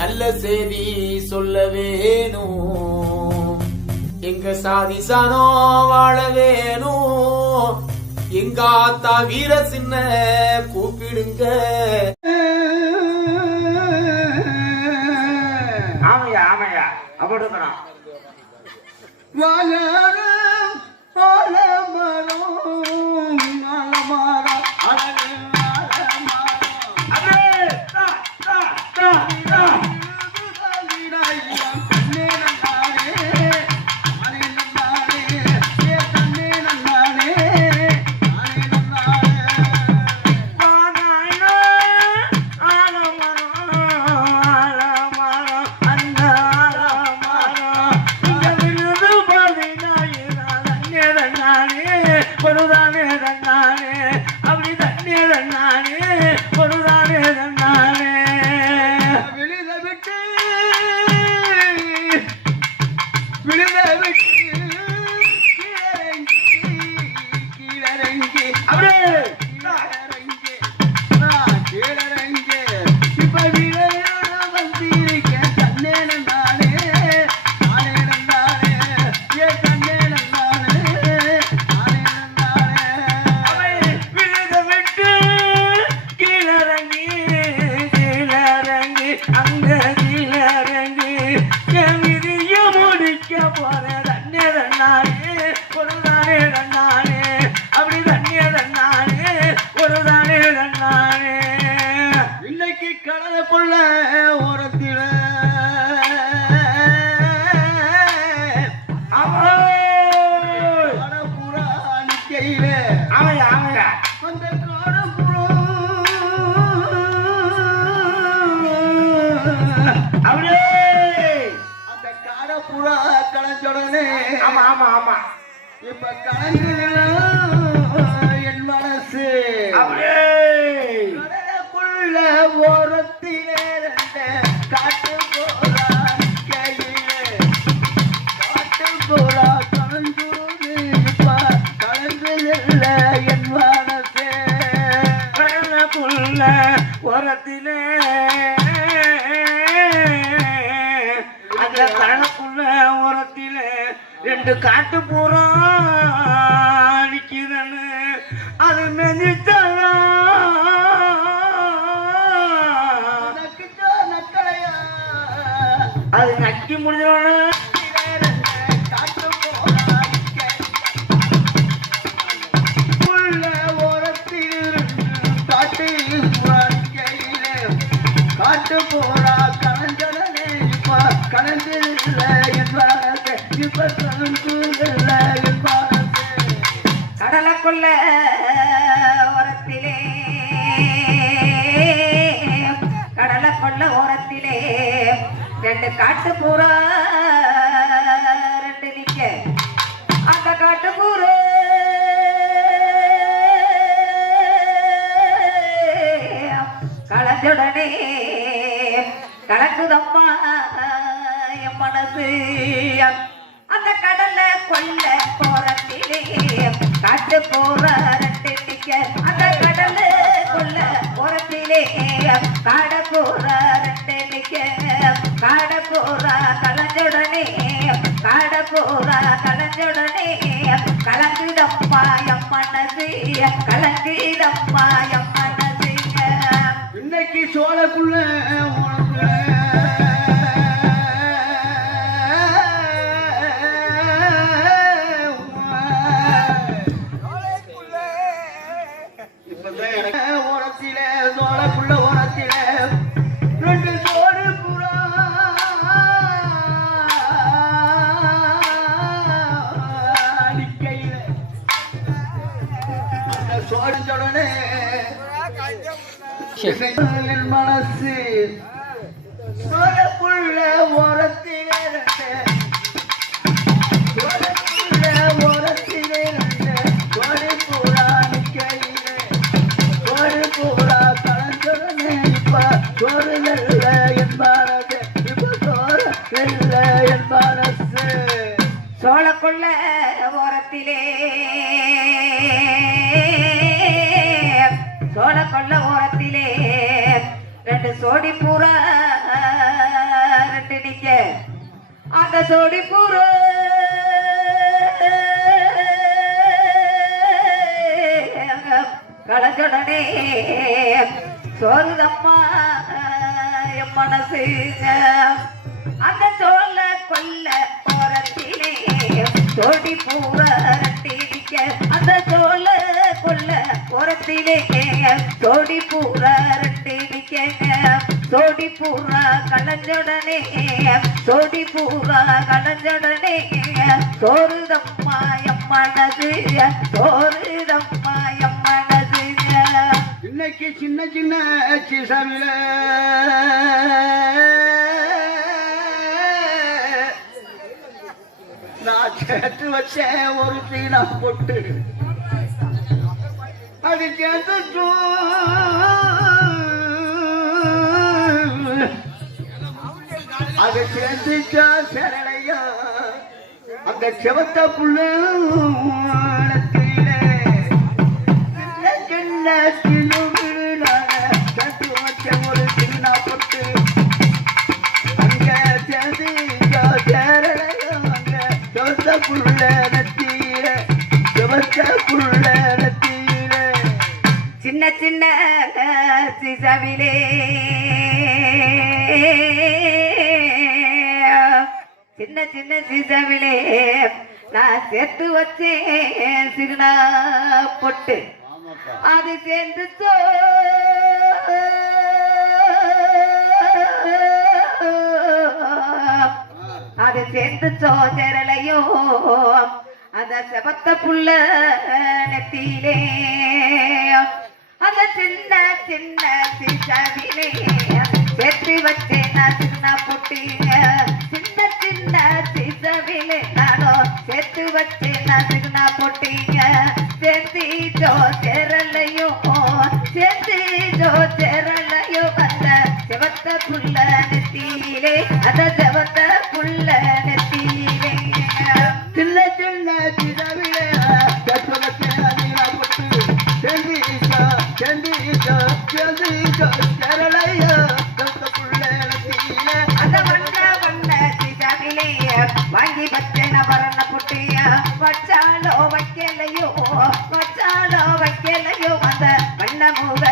நல்ல செய்தி சொல்ல வேணும். எங்க சாதி சானோ வாழ வேணும். எங்க ஆத்தா வீர சின்ன கூப்பிடுங்க. ஆமையா ஆமையா அப்படி இருக்கணும் வாழணும் ஆலமரம் ஆலமரம் ஆமா ஆமா ஆமா. இப்ப என் மனசு? அப்படியே. கடலுக்குள்ள ஓரத்திலே காட்டு போலா கையிலே காட்டு போலா இப்ப கலந்ததில்ல என் மனசே. கடலுக்குள்ள ஓரத்திலே. அந்த கடலுக்குள்ள ஓரத்திலே ரெண்டு காட்டு பூரம் நிக்கிறன்னு அது நக்கலையா? அது நக்கி முடிஞ்சோன்னு கடலுக்குள்ள ஓரத்திலே கடலுக்குள்ள ஓரத்திலே ரெண்டு காட்டு பூரா காட்டு போற ரெண்டு நிக்க அந்த கடல்ல கொல்ல காட போற ரெண்டு நிக்க காட போற கலஞ்சுடனே காட போற கலஞ்சுடனே கலங்குதம்மா மனசு. கலங்குதம்மா அந்த சோறு சொடனே என் மனசு சோழப்புள்ள ஓரத்திலே ஓரத்திலே சோழ பூரா நிக்கையிலே சோழ கொள்ள ஓரத்திலே. ரெண்டு சோடி பூரா ரெண்டு நிக்க அந்த சோடி பூரோ. கலஞ்சடனே சோறுதம்மா என் மனசு. அந்த சோழ கொல்ல போறத்திலே சோடி பூர நிக்க அந்த போறத்திலே சோடி பூர ரட்டிக்க சோடி பூரா கலஞ்சொடனே சோடி பூரா கலஞ்சொடனே சோறுதம்மா எம் சோறுதம்மா எம் இன்னைக்கு சின்ன சின்ன சிசமில நான் சேர்த்து வச்சேன் ஒரு சீனா போட்டு அது சேர்த்து அது சேர்த்துச்சா சரளையா அந்த செவத்த புள்ள சின்ன செவத்த புள்ள நத்தீர செவத்த புள்ள சின்ன சின்ன சிசவிலே. சின்ன சின்ன சிசவிலே நான் சேர்த்து வச்சேன் சிறுனா பொட்டு. அது சேர்ந்து அது சேர்ந்து சோதரலையோ அந்த செவத்த புள்ள நெத்தியிலே. சின்ன சின்ன சேர்த்து வச்சேன் நான் சின்ன பொட்டிங்க சின்ன சின்ன சிசவிலே நானோ சேர்த்து வச்சேன் நான் சின்ன பொட்டிங்க சேர்த்து ஜோ சேரலையோ சேர்த்து ஜோ சேரலையோ. அந்த செவத்த புள்ள நெத்தியிலே அந்த வாங்கி பச்சன வரன புட்டிய. வச்சாலோ வைக்கலையோ? வச்சாலோ வைக்கலையோ? அந்த வண்ண மூட